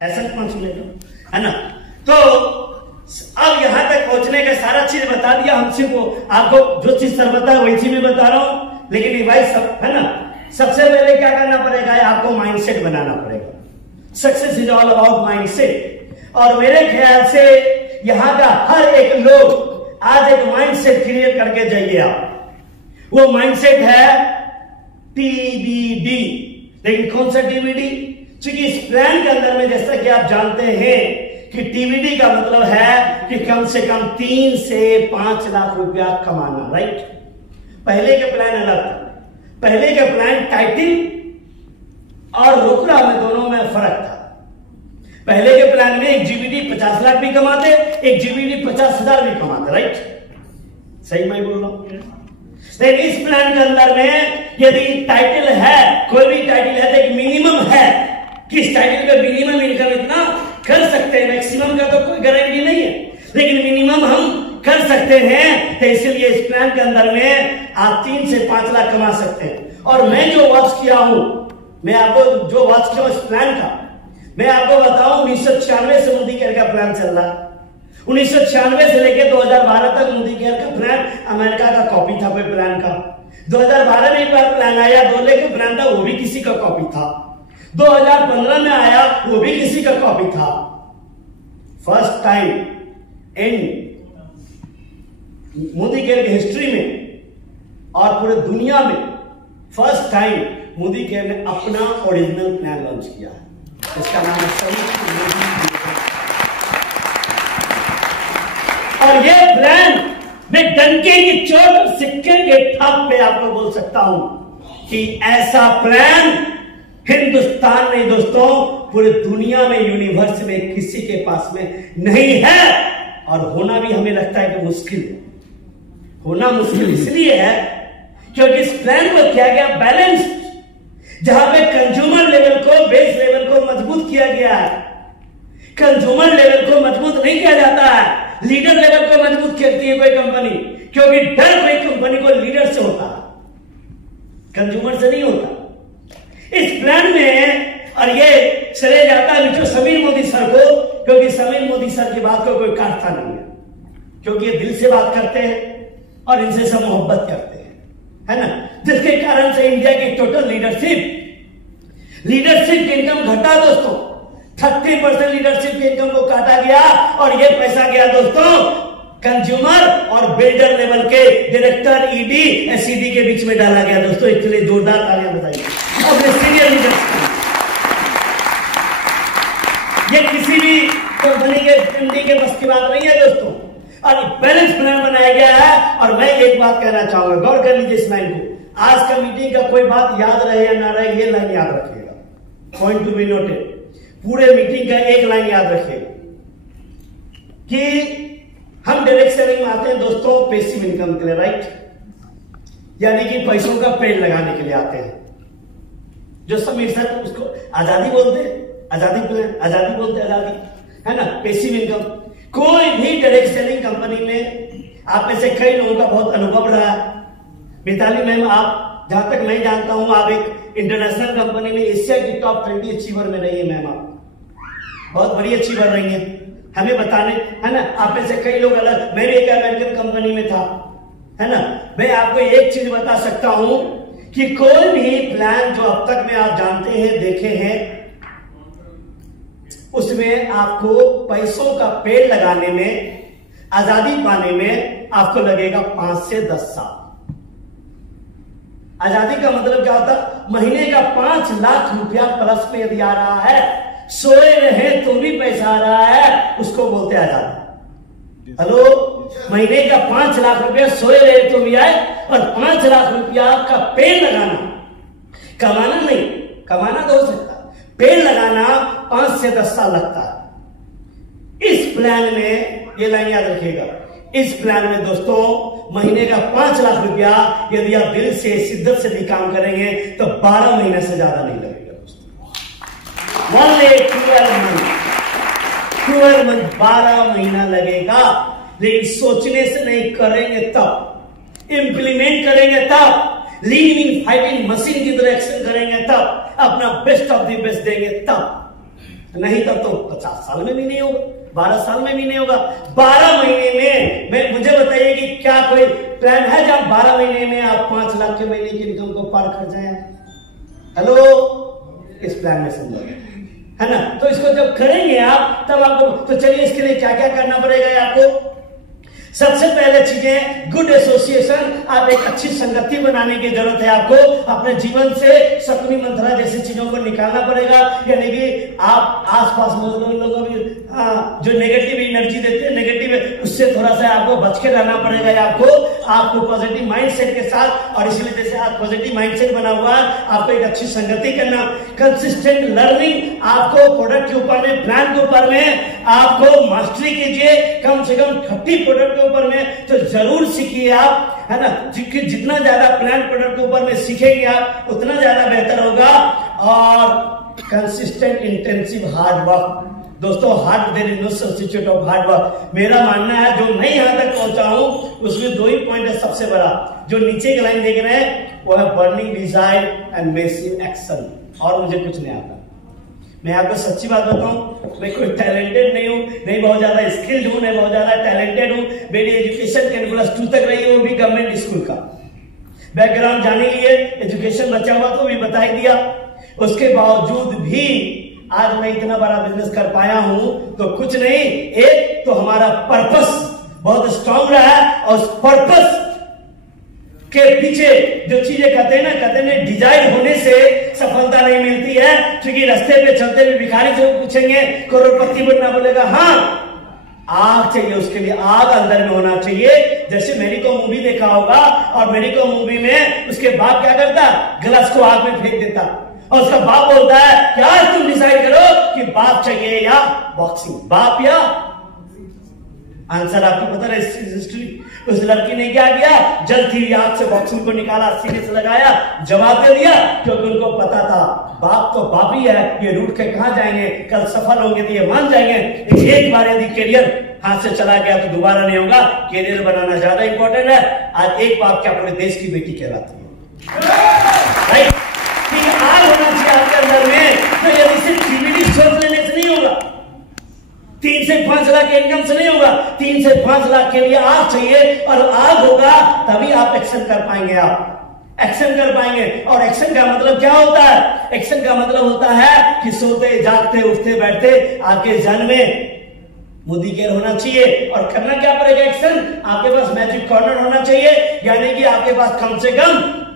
ऐसा कौन सुनेगा, है ना। तो अब यहां तक पहुंचने का सारा चीज बता दिया हमसे, वो आपको जो चीज सर बता वही चीज मैं बता रहा हूं, लेकिन भाई सब है ना, सबसे पहले क्या करना पड़ेगा, आपको माइंडसेट बनाना पड़ेगा। Success is all about mindset. और मेरे ख्याल से यहां का हर एक लोग आज एक माइंडसेट क्रिएट करके जाइए आप। वो माइंडसेट है टीबीडी। लेकिन कौन सा टीबीडी? क्योंकि इस प्लान के अंदर में जैसा कि आप जानते हैं कि टीबीडी का मतलब है कि कम से कम 3 से 5 लाख रुपया कमाना, राइट। पहले के प्लान अलग था। पहले के प्लान टाइटिल और रोकड़ा में दोनों में फर्क था। पहले के प्लान में एक जीबीडी 50 लाख भी कमाते, एक जीबीडी 50,000 भी कमाते, राइट। सही मैं बोल रहा हूं? लेकिन इस प्लान के अंदर में यदि टाइटल है, कोई भी टाइटल है, तो एक मिनिमम है कि इस टाइटल का मिनिमम इनकम इतना कर सकते हैं। मैक्सिमम का तो कोई गारंटी नहीं है, लेकिन मिनिमम हम कर सकते हैं। तो इसलिए इस प्लान के अंदर में आप 3 से 5 लाख कमा सकते हैं। और मैं जो वॉच किया हूं, मैं आपको जो वॉच किया इस प्लान का, मैं आपको बताऊं 1996 से मोदी केयर का प्लान चल रहा है। 1996 से लेकर 2012 तक मोदी केयर का प्लान अमेरिका का कॉपी था कोई प्लान का। 2012 में एक बार प्लान आया, डोले का प्लान था, वो भी किसी का कॉपी था। 2015 में आया, वो भी किसी का कॉपी था। First time in Modi care की हिस्ट्री में और पूरे दुनिया में फर्स्ट टाइम मोदी केयर ने अपना ओरिजिनल प्लान लॉन्च किया है। इसका नाम है संयुक्त मोदी। और ये प्लान मैं डंके की चोट और सिक्के के थाप पे आपको बोल सकता हूं कि ऐसा प्लान हिंदुस्तान में दोस्तों पूरी दुनिया में यूनिवर्स में किसी के पास में नहीं है। और होना भी हमें लगता है कि मुश्किल है। होना मुश्किल इसलिए है क्योंकि इस प्लान को किया गया बैलेंस्ड, जहां पे कंज्यूमर लेवल को, बेस लेवल को मजबूत किया गया है। कंज्यूमर लेवल को मजबूत नहीं किया जाता है, लीडर लेवल को मजबूत करती है कोई कंपनी, क्योंकि डर कोई कंपनी को लीडर से होता है, कंज्यूमर से नहीं होता। इस प्लान में और ये श्रेय जाता है मिस्टर समीर मोदी सर को, क्योंकि समीर मोदी सर की बात को कोई काटता नहीं है, क्योंकि ये दिल से बात करते हैं और इनसे सब मोहब्बत करते हैं, है ना। जिसके कारण से इंडिया की टोटल लीडरशिप इनकम घटा दोस्तों। 30% लीडरशिप इनकम को काटा गया और ये पैसा गया दोस्तों कंज्यूमर और बिल्डर लेवल के डायरेक्टर, ईडी, एसईडी के बीच में डाला गया दोस्तों। इसलिए जोरदार तालियां बताइए अपने सीनियर लीडर्स। ये किसी भी कंपनी के एमडी के बस की बात नहीं है दोस्तों। और बैलेंस प्लान बनाया गया है। और मैं एक बात कहना चाहूंगा, गौर कर लीजिए इस लाइन को। आज का मीटिंग का कोई बात याद रहे या ना रहे, ये लाइन याद रखिएगा, पॉइंट टू बी नोटेड। पूरे मीटिंग का एक लाइन याद रखिएगा कि हम डायरेक्ट सेलिंग में आते हैं दोस्तों पैसिव इनकम के लिए, राइट। यानी कि पैसों का पेड़ लगाने के लिए आते हैं। जो समीर सर उसको आजादी बोलते हैं, आजादी बोलते हैं, आजादी, है ना, पैसिव इनकम। कोई भी डायरेक्ट सेलिंग कंपनी में आप में से कई लोगों का बहुत अनुभव रहा है। मिताली मैम, आप जहां तक मैं जानता हूं, आप एक इंटरनेशनल कंपनी में एशिया की टॉप 20 अचीवर में रही है मैम। आप बहुत बड़ी अचीवर रही है, हमें बताने, है ना। आप में से कई लोग अलग, मैं भी एक अमेरिकन कंपनी में था, है ना। मैं आपको एक चीज बता सकता हूं कि कोई भी प्लान जो अब तक में आप जानते हैं, देखे हैं, उसमें आपको पैसों का पेड़ लगाने में, आजादी पाने में आपको लगेगा 5 से 10 साल। आजादी का मतलब क्या होता? महीने का 5 लाख रुपया प्लस में यदि आ रहा है, सोए रहे तो भी पैसा आ रहा है, उसको बोलते हैं आजादी। हेलो, महीने का 5 लाख रुपया सोए रहे तो भी आए, और 5 लाख रुपया का पेड़ लगाना, कमाना नहीं, कमाना तो हो सकता, पेड़ लगाना 5 से 10 साल लगता है। इस प्लान में ये लाइन याद रखिएगा, इस प्लान में दोस्तों महीने का 5 लाख रुपया यदि आप दिल से, शिद्दत से भी काम करेंगे तो 12 महीने से ज्यादा नहीं लगेगा दोस्तों। 12 मंथ 12 महीना लगेगा। लेकिन सोचने से नहीं, करेंगे तब, इंप्लीमेंट करेंगे तब, लीन फाइटिंग मशीन की तरह एक्शन करेंगे तब, अपना बेस्ट ऑफ द बेस्ट देंगे तब। नहीं तब तो 50 साल में भी नहीं होगा, 12 साल में भी नहीं होगा। 12 महीने में मुझे बताइए कि क्या कोई प्लान है जब 12 महीने में आप 5 लाख के महीने की इनकम को पार कर जाए? हेलो, इस प्लान में समझो, है ना? तो इसको जब करेंगे आप तब आपको, तो चलिए इसके लिए क्या क्या करना पड़ेगा आपको। सबसे पहले चीजें गुड एसोसिएशन, आप एक अच्छी संगति बनाने की जरूरत है आपको। अपने जीवन से शकुनी मंत्रा जैसी चीजों को निकालना पड़ेगा, यानी कि आप आसपास लोगों भी जो नेगेटिव एनर्जी देते हैं, नेगेटिव, उससे थोड़ा सा आपको बच के रहना पड़ेगा। आपको पॉजिटिव माइंडसेट के साथ, और इसलिए जैसे आप पॉजिटिव माइंडसेट बना हुआ है, आपको एक अच्छी संगति करना, कंसिस्टेंट लर्निंग, आपको प्रोडक्ट के ऊपर में, प्लान के ऊपर में आपको मास्टरी कीजिए, कम से कम 30 प्रोडक्ट के ऊपर में तो जरूर सीखिए आप, है ना? जितना ज्यादा प्लान प्रोडक्ट के ऊपर में सीखेंगे आप उतना ज्यादा बेहतर होगा। और कंसिस्टेंट इंटेंसिव हार्ड वर्क, दोस्तों, hard there is no substitute of hard work. मेरा मानना है, जो मैं यहां तक पहुंचा हूं उसमें 2 ही पॉइंट है सबसे बड़ा। जो नीचे की लाइन देख रहे हैं वो है burning desire and massive action, और मुझे कुछ नहीं आता। मैं आपको सच्ची बात बताऊं, मैं कोई टैलेंटेड नहीं हूं, नहीं बहुत ज्यादा स्किल्ड हूं, नहीं बहुत ज्यादा टैलेंटेड हूं। मेरी एजुकेशन +2 तक रही है, वो भी गवर्नमेंट स्कूल का। बैकग्राउंड जाने लिए एजुकेशन बचा हुआ तो भी बता ही दिया। उसके बावजूद भी आज मैं इतना बड़ा बिजनेस कर पाया हूं तो कुछ नहीं, एक तो हमारा पर्पस बहुत स्ट्रांग रहा है, और उस पर्पस के पीछे जो चीजें कहते हैं डिजाइन होने से सफलता नहीं मिलती है। क्योंकि रास्ते पे चलते हुए भिखारी से पूछेंगे करोड़पति बनना, बोलेगा हाँ, आग चाहिए, उसके लिए आग अंदर में होना चाहिए। जैसे मेरी को मूवी देखा होगा, और मेरी को मूवी में उसके बाप क्या करता, गिलास को आग में फेंक देता, और उसका बाप बोलता है कि आज तुम डिसाइड करो कि बाप चाहिए या बॉक्सिंग, बाप या। आंसर आपको पता है हिस्ट्री। उस लड़की ने क्या किया, जल थी आग से बॉक्सिंग को निकाला, सीने से लगाया, जवाब दे दिया, क्योंकि उनको पता था बाप तो बाप ही है, ये रूठ के कहां जाएंगे, कल सफल होंगे तो ये मान जाएंगे। एक बार यदि करियर हाथ से चला गया तो दोबारा नहीं होगा। करियर बनाना ज्यादा इंपॉर्टेंट है। आज एक बाप क्या पूरे देश की बेटी कहलाती है, राइट? आग होना चाहिए आपके अंदर में। तो यदि सिर्फ डीवीडी सोच लेने से नहीं होगा, 3 से 5 लाख के इनकम से नहीं होगा, 3 से 5 लाख के लिए आग चाहिए, और आग होगा तभी आप एक्शन कर पाएंगे। आप एक्शन कर पाएंगे। और एक्शन का मतलब क्या होता है? एक्शन का मतलब होता है कि सोते जागते उठते बैठते आपके जन में मोदी केयर होना चाहिए। और करना क्या पड़ेगा एक्शन? आपके पास मैजिक कॉर्नर होना चाहिए, यानी कि आपके पास कम से कम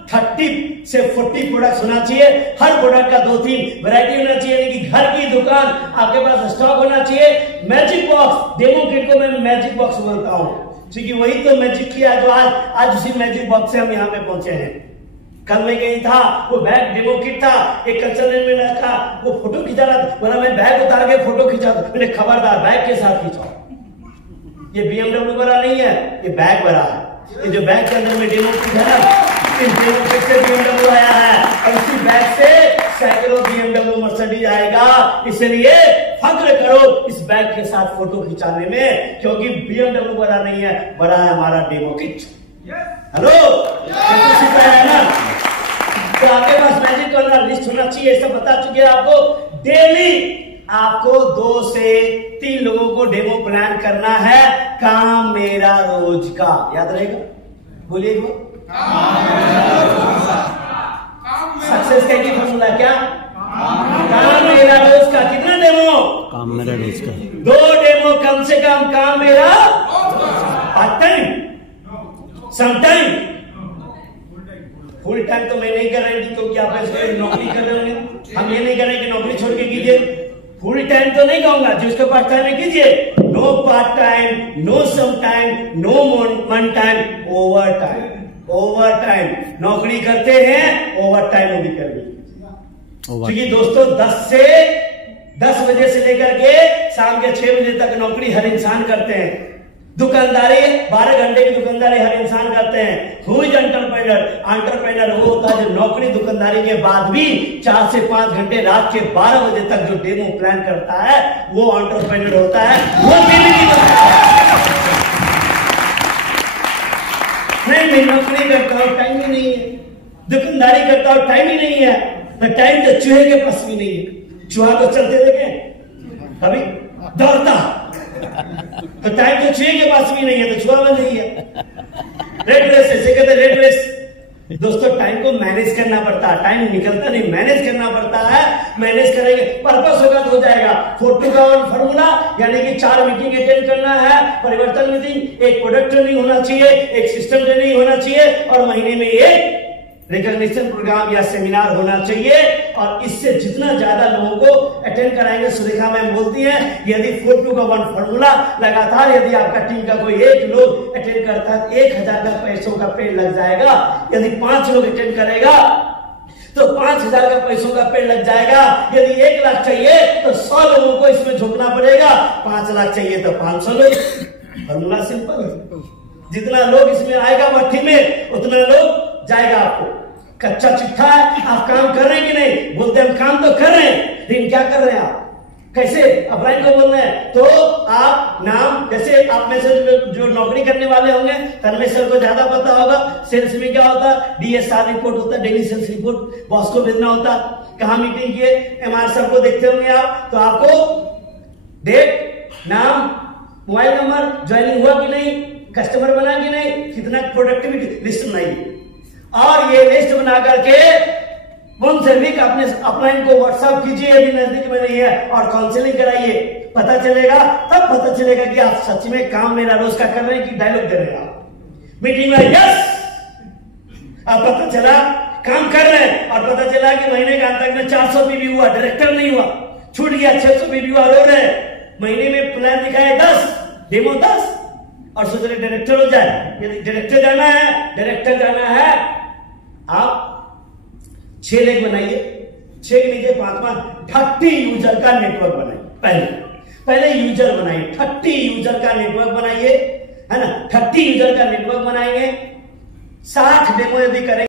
30 से 40 प्रोडक्ट्स होना चाहिए। हर प्रोडक्ट का 2-3 वैरायटी होना चाहिए, यानी कि घर की दुकान आपके पास स्टॉक होना चाहिए। मैजिक बॉक्स, डेमो किट को मैं मैजिक बॉक्स बोलता हूं, क्योंकि वही तो मैजिक किया जो आज उसी मैजिक बॉक्स से हम यहाँ पे पहुंचे हैं। कल मैं कहीं था, वो बैग डेमो किट था, एक कंसल्टेंट में रखा, वो फोटो खिंचा रहा था, बोला मैं बैग उतार के फोटो खिंचा, मैंने खबरदार बैग के साथ खिंचाओ, ये BMW भरा नहीं है, ये बैग भरा है। ये जो बैग के अंदर में डेमो किट है ना, इस डेमो किट से BMW आया है, और इसी बैग से सैकड़ों BMW मर्सिडीज आएगा। इसलिए फख्र करो इस बैग के साथ फोटो खिंचाने में, क्योंकि BMW बड़ा नहीं है, बड़ा है हमारा डेमो किट। हेलो, है ना? तो आपके पास मैजिक कॉर्नर लिस्ट होना चाहिए, सब बता चुके हैं आपको। डेली आपको 2 से 3 लोगों को डेमो प्लान करना है। काम मेरा रोज का, याद रहेगा? बोलिए सक्सेस का एक फॉर्मूला क्या? काम मेरा रोज का। कितना डेमो? काम मेरा रोज का 2 डेमो कम से कम। काम मेरा part time, sometime, full time तो मैं नहीं कर रही थी, क्योंकि आप ऐसे नौकरी कर रहे होंगे। हम ये नहीं कर रहे कि नौकरी छोड़ के कीजिए। फुल टाइम तो नहीं कहूंगा, जिसको पार्ट टाइम में कीजिए। No part time, no some time, no one time, over time. Over time नौकरी करते हैं, ओवर टाइम भी करनी। क्योंकि दोस्तों 10 बजे से लेकर के शाम के 6 बजे तक नौकरी हर इंसान करते हैं। दुकानदारी 12 घंटे की दुकानदारी हर इंसान करते हैं। Who is entrepreneur? एंटरप्रेन्योर वो होता है जो नौकरी दुकानदारी के बाद भी 4 से 5 घंटे रात के 12 बजे तक जो डेमो प्लान करता है, वो एंटरप्रेन्योर होता है। वो नहीं, नौकरी करता हूं, टाइम ही नहीं है। दुकानदारी करता हूं, टाइम ही नहीं है। टाइम तो चूहे के पास भी नहीं है। चूहा को चलते देखे, कभी दौड़ता, तो टाइम तो छुए के पास भी नहीं है, तो छुआ में नहीं है। रेड रेस ऐसे कहते, रेड रेस दोस्तों टाइम को मैनेज करना पड़ता है, टाइम निकलता नहीं, मैनेज करना पड़ता है। मैनेज करेंगे, पर्पस होगा तो हो जाएगा। 4 का 1 फॉर्मूला यानी कि 4 मीटिंग अटेंड करना है, परिवर्तन मीटिंग, एक प्रोडक्ट ट्रेनिंग होना चाहिए, एक सिस्टम ट्रेनिंग होना चाहिए, और महीने में एक रिकॉग्निशन प्रोग्राम या सेमिनार होना चाहिए। और इससे जितना ज्यादा लोगों को अटेंड कराएंगे, सुरेखा मैम बोलती है यदि 4 का 1 फॉर्मूला लगातार यदि आपका टीम का कोई एक लोग अटेंड करता है, 1000 का पैसों का पेड़ लग जाएगा। यदि 5 लोग अटेंड करेगा तो 5000 का पैसों का पेड़ लग जाएगा। यदि 1 लाख चाहिए तो 100 लोगों को इसमें झोंकना पड़ेगा, 5 लाख चाहिए तो 500 लोग। फॉर्मूला सिंपल है, जितना लोग इसमें आएगा भट्टी में उतना लोग जाएगा। आपको कच्चा चिट्ठा है, आप काम कर रहे हैं कि नहीं? बोलते हम काम तो कर रहे हैं, लेकिन क्या कर रहे हैं आप? कैसे अपलाइन को बोल रहे हैं? तो आप नाम, जैसे आप में से जो नौकरी करने वाले होंगे, तन्मय सर को ज्यादा पता होगा, सेल्स में क्या होता है, DSR रिपोर्ट होता है, डेली सेल्स रिपोर्ट बॉस को भेजना होता है। कहां मीटिंग किए, MR सर को देखते होंगे आप, तो आपको डेट, नाम, मोबाइल नंबर, ज्वाइनिंग हुआ कि नहीं, कस्टमर बना कि नहीं, कितना प्रोडक्टिविटी लिस्ट बनाइए। और ये लिस्ट बना करके उनसे भी अपने अपना इनको व्हाट्सएप कीजिए यदि नजदीक में नहीं है, और काउंसलिंग कराइए। पता चलेगा, तब पता चलेगा कि आप सच में काम मेरा रोज का कर रहे हैं कि डायलॉग दे रहे हैं। आप मीटिंग में यस, अब पता चला काम कर रहे हैं, और पता चला कि महीने के अंत में 400 पीवी हुआ, डायरेक्टर नहीं हुआ, छूट गया 600 पीवी हुआ, रो रहे। महीने में प्लान दिखाए 10, डेमो 10, और सोच रहे डायरेक्टर हो जाए। यदि डायरेक्टर जाना है, डायरेक्टर जाना है, आप 6 लेख बनाइए, 6 के नीचे 5वां 30 यूजर का नेटवर्क बनाइए। पहले यूजर बनाइए, 30 यूजर का नेटवर्क बनाइए, है ना। 30 यूजर का नेटवर्क बनाएंगे, 60 डेमो यदि करेंगे